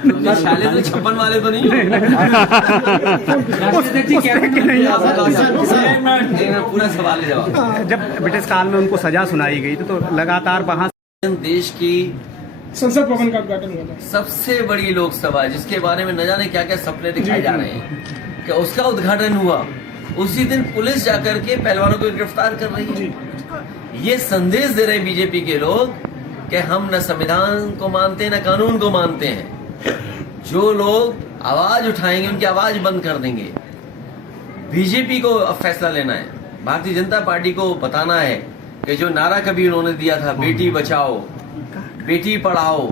शाले तो 56 वाले तो नहीं हो। पूरा सवाल जवाब। जब ब्रिटिश काल में उनको सजा सुनाई गई तो लगातार वहाँ देश की संसद भवन का उद्घाटन हुआ था, सबसे बड़ी लोकसभा जिसके बारे में न जाने क्या क्या सपने दिखाए जा रहे हैं, कि उसका उद्घाटन हुआ। उसी दिन पुलिस जाकर के पहलवानों को गिरफ्तार कर रही है। ये संदेश दे रहे बीजेपी के लोग कि हम न संविधान को मानते न कानून को मानते हैं। जो लोग आवाज उठाएंगे उनकी आवाज बंद कर देंगे। बीजेपी को अब फैसला लेना है, भारतीय जनता पार्टी को बताना है कि जो नारा कभी उन्होंने दिया था, बेटी बचाओ बेटी पढ़ाओ,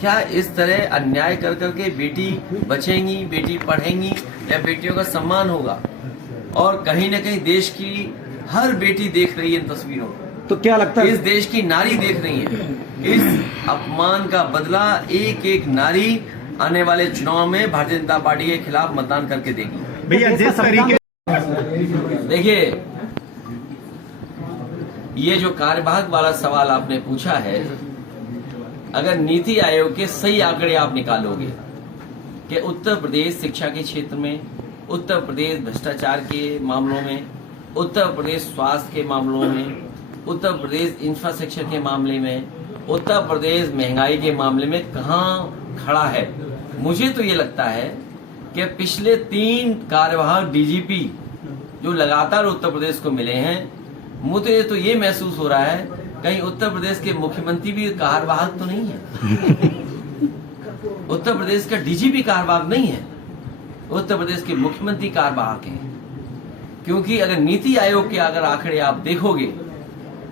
क्या इस तरह अन्याय कर करके बेटी बचेंगी, बेटी पढ़ेंगी या बेटियों का सम्मान होगा? और कहीं न कहीं देश की हर बेटी देख रही है इन तस्वीरों को। तो क्या लगता है इस देश की नारी देख रही है। इस अपमान का बदला एक एक नारी आने वाले चुनाव में भारतीय जनता पार्टी के खिलाफ मतदान करके देगी। भैया जिस तरीके देखिए, ये जो कार्यवाहक वाला सवाल आपने पूछा है, अगर नीति आयोग के सही आंकड़े आप निकालोगे कि उत्तर प्रदेश शिक्षा के क्षेत्र में, उत्तर प्रदेश भ्रष्टाचार के मामलों में, उत्तर प्रदेश स्वास्थ्य के मामलों में, उत्तर प्रदेश इंफ्रास्ट्रक्चर के मामले में, उत्तर प्रदेश महंगाई के मामले में कहाँ खड़ा है, मुझे तो ये लगता है कि पिछले 3 कार्यवाहक डीजीपी जो लगातार उत्तर प्रदेश को मिले हैं, मुझे तो ये महसूस हो रहा है कहीं उत्तर प्रदेश के मुख्यमंत्री भी कार्यवाहक तो नहीं है। उत्तर प्रदेश का डीजीपी कार्यवाहक नहीं है, उत्तर प्रदेश के मुख्यमंत्री कार्यवाहक हैं। क्योंकि अगर नीति आयोग के अगर आंकड़े आप देखोगे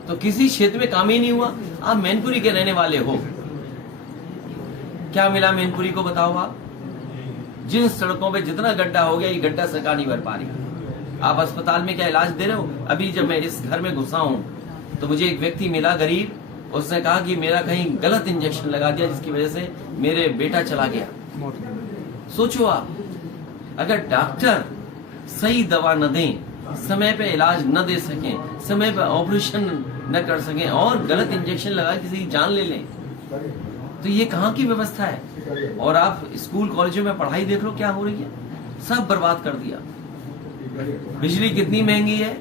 तो किसी क्षेत्र में काम ही नहीं हुआ। आप मैनपुरी के रहने वाले हो, क्या मिला मैनपुरी को बताओ आप? जिन सड़कों पे जितना गड्ढा हो गया, ये गड्ढा सरकार नहीं भर पा रही। आप अस्पताल में क्या इलाज दे रहे हो? अभी जब मैं इस घर में घुसा हूं तो मुझे एक व्यक्ति मिला गरीब, उसने कहा कि मेरा कहीं गलत इंजेक्शन लगा दिया जिसकी वजह से मेरे बेटा चला गया। सोचो आप, अगर डॉक्टर सही दवा न दें, समय पे इलाज न दे सकें, समय पे ऑपरेशन न कर सकें और गलत इंजेक्शन लगा किसी की जान ले लें, तो ये कहाँ की व्यवस्था है? और आप स्कूल कॉलेजों में पढ़ाई देख लो क्या हो रही है, सब बर्बाद कर दिया। बिजली कितनी महंगी है,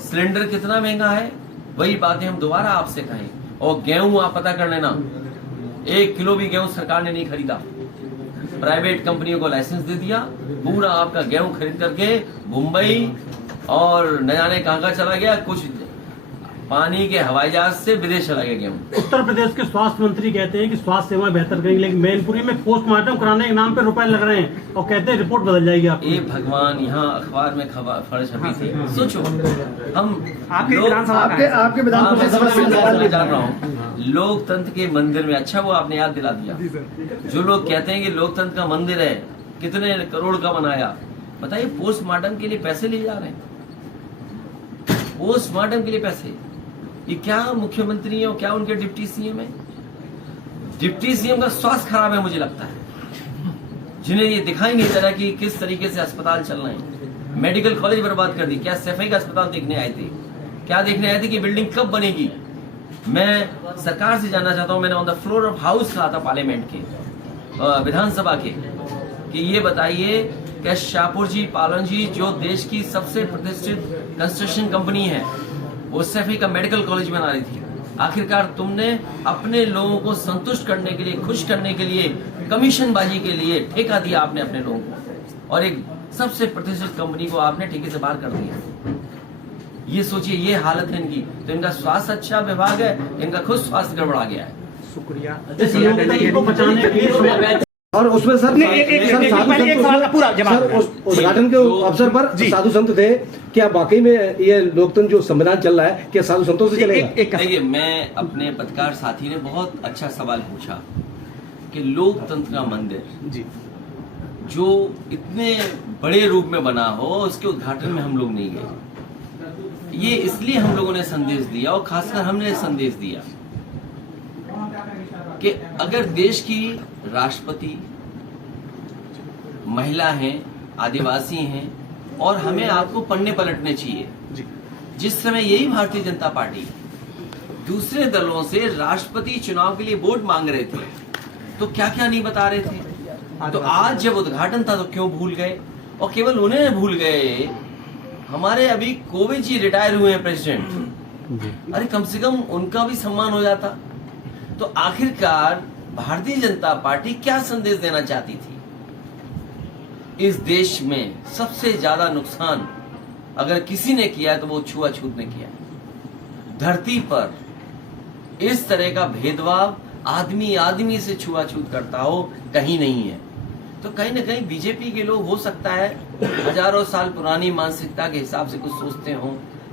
सिलेंडर कितना महंगा है, वही बातें हम दोबारा आपसे कहें। और गेहूं आप पता कर लेना, 1 किलो भी गेहूं सरकार ने नहीं खरीदा, प्राइवेट कंपनियों को लाइसेंस दे दिया, पूरा आपका गेहूं खरीद करके मुंबई और न जाने कहां चला गया, कुछ पानी के हवाई जहाज से विदेश चला गया गेहूं। उत्तर प्रदेश के स्वास्थ्य मंत्री कहते हैं कि स्वास्थ्य सेवाएं बेहतर करेंगे, लेकिन मैनपुरी में पोस्टमार्टम कराने के नाम पे रुपए लग रहे हैं और कहते हैं रिपोर्ट बदल जाएगी। आप ये भगवान, यहाँ अखबार में खबर छपी थी। सोचो, हम आपके विधानसभा से जान रहा हूँ, लोकतंत्र के मंदिर में, अच्छा वो आपने याद दिला दिया। जो लोग कहते हैं कि लोकतंत्र का मंदिर है, कितने करोड़ का बनाया, बताइए पोस्टमार्टम के लिए पैसे लिए जा रहे हैं। पोस्टमार्टम के लिए पैसे, ये क्या मुख्यमंत्री है और क्या उनके डिप्टी सीएम है? डिप्टी सीएम का स्वास्थ्य खराब है मुझे लगता है, जिन्हें ये दिखाई नहीं दे रहा कि किस तरीके से अस्पताल चल रहे हैं। मेडिकल कॉलेज बर्बाद कर दी। क्या सफाई का अस्पताल देखने आए थे? क्या देखने आए थे कि बिल्डिंग कब बनेगी? मैं सरकार से जानना चाहता हूं, मैंने on the floor of house कहा था पार्लियामेंट के, विधानसभा के, कि ये बताइए कि शाहपुर जी, पालन जी, जो देश की सबसे प्रतिष्ठित कंस्ट्रक्शन कंपनी है, वो सफाई का मेडिकल कॉलेज बना रही थी, आखिरकार तुमने अपने लोगों को संतुष्ट करने के लिए, खुश करने के लिए, कमीशनबाजी के लिए ठेका दिया आपने अपने लोगों को, और एक सबसे प्रतिष्ठित कंपनी को आपने ठेके से बाहर कर दिया। ये सोचिए, ये हालत है इनकी। तो इनका स्वास्थ्य अच्छा विभाग है, इनका खुद स्वास्थ्य गड़बड़ा गया है। शुक्रिया। और उसमें सर उद्घाटन के अवसर पर साधु संत थे, क्या वाकई में ये लोकतंत्र जो संविधान चल रहा है, क्या साधु संतों से चलेगा? देखिए, मैं अपने पत्रकार साथी ने बहुत अच्छा सवाल पूछा कि लोकतंत्र का मंदिर जी जो इतने बड़े रूप में बना हो, उसके उद्घाटन में हम लोग नहीं गए। ये इसलिए हम लोगों ने संदेश दिया, और खासकर हमने संदेश दिया कि अगर देश की राष्ट्रपति महिला हैं, आदिवासी हैं, और हमें आपको पन्ने पलटने चाहिए। जिस समय यही भारतीय जनता पार्टी दूसरे दलों से राष्ट्रपति चुनाव के लिए वोट मांग रहे थे, तो क्या क्या नहीं बता रहे थे। तो आज जब उद्घाटन था तो क्यों भूल गए? और केवल उन्हें भूल गए, हमारे अभी कोविंद जी रिटायर हुए हैं प्रेसिडेंट, अरे कम से कम उनका भी सम्मान हो जाता। तो आखिरकार भारतीय जनता पार्टी क्या संदेश देना चाहती थी? इस देश में सबसे ज्यादा नुकसान अगर किसी ने किया है तो वो छुआछूत ने किया है। धरती पर इस तरह का भेदभाव आदमी आदमी से छुआछूत करता हो कहीं नहीं है। तो कहीं ना कहीं बीजेपी के लोग हो सकता है हजारों साल पुरानी मानसिकता के हिसाब से कुछ सोचते हो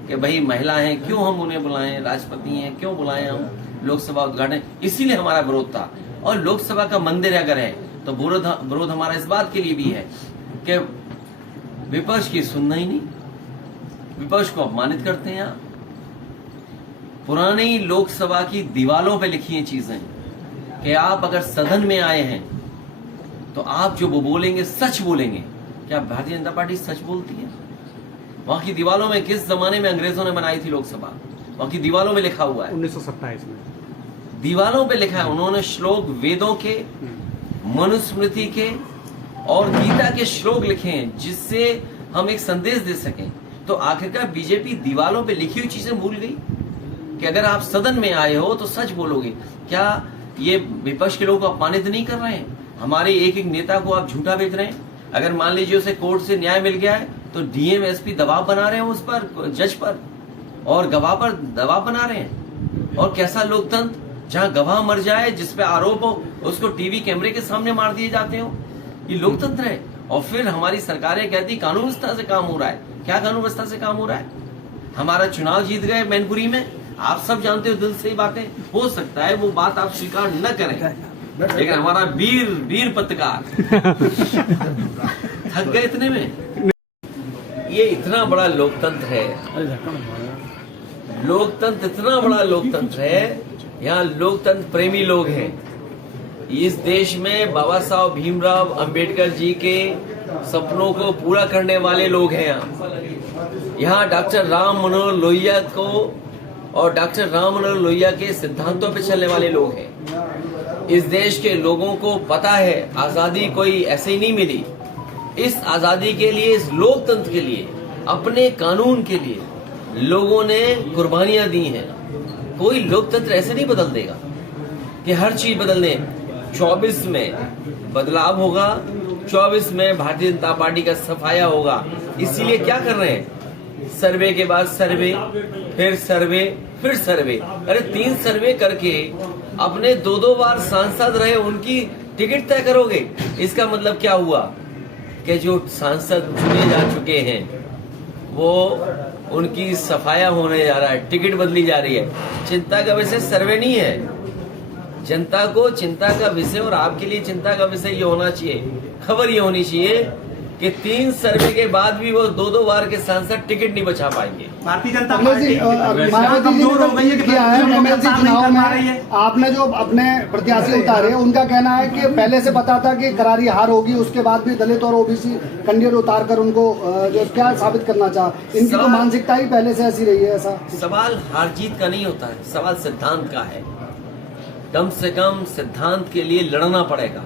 कि भाई महिला हैं क्यों हम उन्हें बुलाएं, राष्ट्रपति हैं क्यों बुलाएं हम लोकसभा उद्घाटन, इसीलिए हमारा विरोध था। और लोकसभा का मंदिर अगर है तो विरोध हमारा इस बात के लिए भी है कि विपक्ष की सुनना ही नहीं, विपक्ष को अपमानित करते हैं आप। पुरानी लोकसभा की दीवारों पे लिखी हैं चीजें कि आप अगर सदन में आए हैं तो आप जो वो बोलेंगे सच बोलेंगे। क्या भारतीय जनता पार्टी सच बोलती है? वहां की दीवारों में किस जमाने में अंग्रेजों ने बनाई थी लोकसभा, वहां की दीवारों में लिखा हुआ है, 1927 में दीवारों पे लिखा है। उन्होंने श्लोक वेदों के, मनुस्मृति के और गीता के श्लोक लिखे हैं जिससे हम एक संदेश दे सकें। तो आखिरकार बीजेपी दीवारों पे लिखी हुई चीजें भूल गई कि अगर आप सदन में आए हो तो सच बोलोगे। क्या ये विपक्ष के लोगों को अपमानित नहीं कर रहे हैं? हमारे एक एक नेता को आप झूठा बेच रहे हैं। अगर मान लीजिए उसे कोर्ट से न्याय मिल गया है तो डीएम एसपी दबाव बना रहे हैं उस पर, जज पर और गवाह पर दबाव बना रहे हैं। और कैसा लोकतंत्र जहां गवाह मर जाए, जिस पे आरोप हो, उसको टीवी कैमरे के सामने मार दिए जाते हो, ये लोकतंत्र है। और फिर हमारी सरकारें कहती कानून व्यवस्था से काम हो रहा है। क्या कानून व्यवस्था से काम हो रहा है? हमारा चुनाव जीत गए मैनपुरी में, आप सब जानते हो दिल से ही बातें। हो सकता है वो बात आप स्वीकार न करें, लेकिन हमारा वीर पत्रकार थक गए इतने में। ये इतना बड़ा लोकतंत्र है, लोकतंत्र इतना बड़ा लोकतंत्र है, यहाँ लोकतंत्र प्रेमी लोग हैं। इस देश में बाबा साहब भीमराव अंबेडकर जी के सपनों को पूरा करने वाले लोग हैं। यहाँ डॉक्टर राम मनोहर लोहिया को और डॉक्टर राम मनोहर लोहिया के सिद्धांतों पे चलने वाले लोग हैं। इस देश के लोगों को पता है आजादी कोई ऐसे ही नहीं मिली। इस आजादी के लिए, इस लोकतंत्र के लिए, अपने कानून के लिए लोगों ने कुर्बानियां दी हैं। कोई लोकतंत्र ऐसे नहीं बदल देगा कि हर चीज बदल दे। 24 में बदलाव होगा, 24 में भारतीय जनता पार्टी का सफाया होगा। इसीलिए क्या कर रहे हैं? सर्वे के बाद सर्वे, फिर सर्वे, फिर सर्वे। अरे 3 सर्वे करके अपने 2-2 बार सांसद रहे उनकी टिकट तय करोगे। इसका मतलब क्या हुआ कि जो सांसद चुने जा चुके हैं वो उनकी सफाया होने जा रहा है, टिकट बदली जा रही है। चिंता का विषय सर्वे नहीं है। जनता को चिंता का विषय और आपके लिए चिंता का विषय ये होना चाहिए, खबर ये होनी चाहिए कि 3 सर्वे के बाद भी वो 2-2 बार के सांसद टिकट नहीं बचा पाएंगे। भारतीय जनता पार्टी कमजोर हो गई है कि चुनाव में आपने जो अपने प्रत्याशी उतारे, उनका कहना है कि पहले से पता था कि करारी हार होगी, उसके बाद भी दलित और ओबीसी कैंडिडेट उतार कर उनको जो क्या साबित करना चाहा। इनकी तो मानसिकता ही पहले से ऐसी रही है। ऐसा सवाल हार जीत का नहीं होता है, सवाल सिद्धांत का है। कम से कम सिद्धांत के लिए लड़ना पड़ेगा।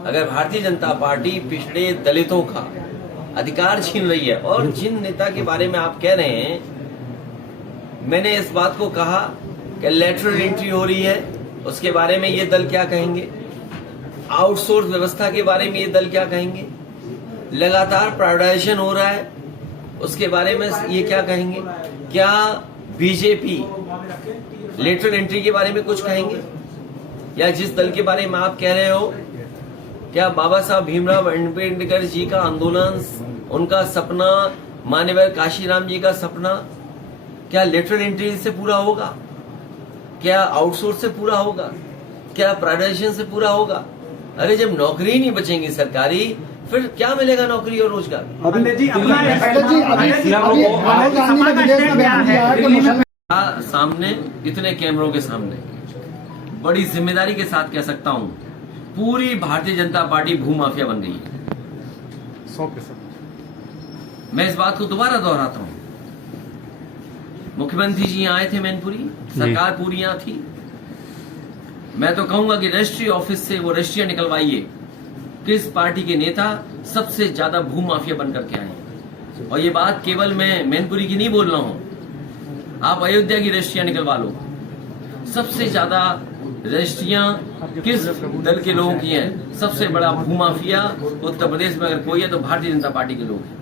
अगर भारतीय जनता पार्टी पिछड़े दलितों का अधिकार छीन रही है, और जिन नेता के बारे में आप कह रहे हैं, मैंने इस बात को कहा कि लेटरल एंट्री हो रही है, उसके बारे में ये दल क्या कहेंगे? आउटसोर्स व्यवस्था के बारे में ये दल क्या कहेंगे? लगातार प्राइवेटाइजेशन हो रहा है, उसके बारे में ये क्या कहेंगे? क्या बीजेपी लेटरल एंट्री के बारे में कुछ कहेंगे? या जिस दल के बारे में आप कह रहे हो, क्या बाबा साहब भीमराव अंबेडकर जी का आंदोलन, उनका सपना, मान्यवर काशीराम जी का सपना, क्या लेटरल एंट्री से पूरा होगा? क्या आउटसोर्स से पूरा होगा? क्या प्राइवेटाइजेशन से पूरा होगा? अरे जब नौकरी नहीं बचेंगी सरकारी, फिर क्या मिलेगा नौकरी और रोजगार? सामने इतने कैमरों के सामने बड़ी जिम्मेदारी के साथ कह सकता हूं, पूरी भारतीय जनता पार्टी भूमाफिया बन गई है। 100%। मैं इस बात को दोबारा दोहराता हूं। मुख्यमंत्री जी आए थे मैनपुरी, सरकार पूरी यहां थी, मैं तो कहूंगा कि रजिस्ट्री ऑफिस से वो रजिस्ट्रियां निकलवाइए किस पार्टी के नेता सबसे ज्यादा भू माफिया बनकर के आए हैं। और ये बात केवल मैं मैनपुरी की नहीं बोल रहा हूं, आप अयोध्या की रजिस्ट्रियां निकलवा लो, सबसे ज्यादा रजिस्ट्रियां किस दल के लोगों की हैं। सबसे बड़ा भू माफिया उत्तर प्रदेश में अगर कोई है तो भारतीय जनता पार्टी के लोग हैं।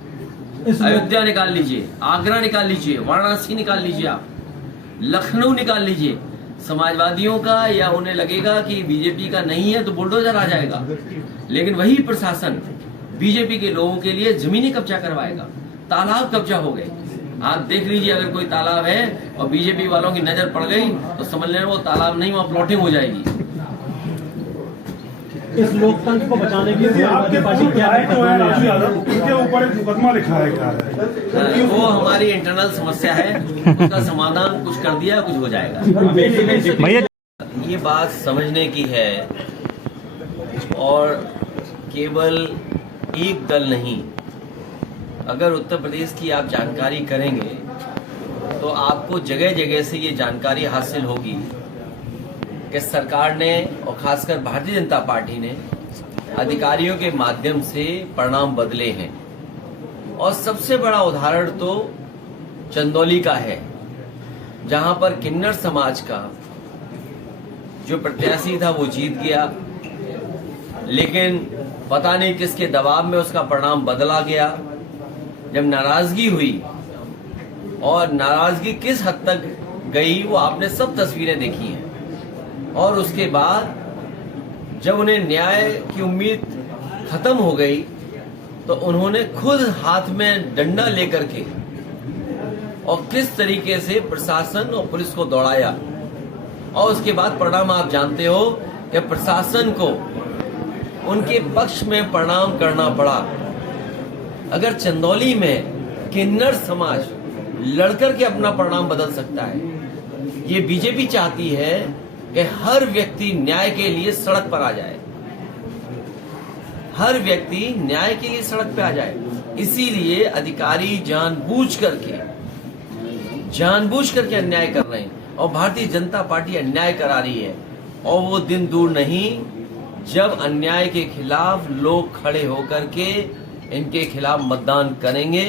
अयोध्या निकाल लीजिए, आगरा निकाल लीजिए, वाराणसी निकाल लीजिए, आप लखनऊ निकाल लीजिए। समाजवादियों का या उन्हें लगेगा कि बीजेपी का नहीं है तो बुलडोजर आ जाएगा, लेकिन वही प्रशासन बीजेपी के लोगों के लिए जमीनी कब्जा करवाएगा। तालाब कब्जा हो गए, आप देख लीजिए, अगर कोई तालाब है और बीजेपी वालों की नजर पड़ गई तो समझ लेना वो तालाब नहीं, वहां प्लॉटिंग हो जाएगी। इस लोकतंत्र को बचाने के लिए आपके पार्टी क्या राजू यादव उनके ऊपर एक मुकदमा लिखाया गया है। वो हमारी इंटरनल समस्या है, उसका समाधान कुछ कर दिया, कुछ हो जाएगा। भैया ये बात समझने की है, और केवल एक दल नहीं, अगर उत्तर प्रदेश की आप जानकारी करेंगे तो आपको जगह जगह से ये जानकारी हासिल होगी कि सरकार ने और खासकर भारतीय जनता पार्टी ने अधिकारियों के माध्यम से परिणाम बदले हैं। और सबसे बड़ा उदाहरण तो चंदौली का है, जहां पर किन्नर समाज का जो प्रत्याशी था वो जीत गया, लेकिन पता नहीं किसके दबाव में उसका परिणाम बदला गया। जब नाराजगी हुई, और नाराजगी किस हद तक गई वो आपने सब तस्वीरें देखी हैं, और उसके बाद जब उन्हें न्याय की उम्मीद खत्म हो गई तो उन्होंने खुद हाथ में डंडा लेकर के और किस तरीके से प्रशासन और पुलिस को दौड़ाया, और उसके बाद परिणाम आप जानते हो कि प्रशासन को उनके पक्ष में परिणाम करना पड़ा। अगर चंदौली में किन्नर समाज लड़कर के अपना परिणाम बदल सकता है, ये बीजेपी चाहती है कि हर व्यक्ति न्याय के लिए सड़क पर आ जाए, हर व्यक्ति न्याय के लिए सड़क पे आ जाए। इसीलिए अधिकारी जानबूझ करके अन्याय कर रहे हैं, और भारतीय जनता पार्टी अन्याय करा रही है। और वो दिन दूर नहीं जब अन्याय के खिलाफ लोग खड़े होकर के इनके खिलाफ मतदान करेंगे,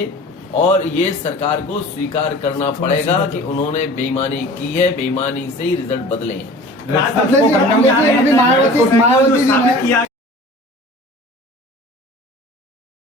और ये सरकार को स्वीकार करना पड़ेगा कि उन्होंने बेईमानी की है, बेईमानी से ही रिजल्ट बदले हैं। अभी मायावती जी ने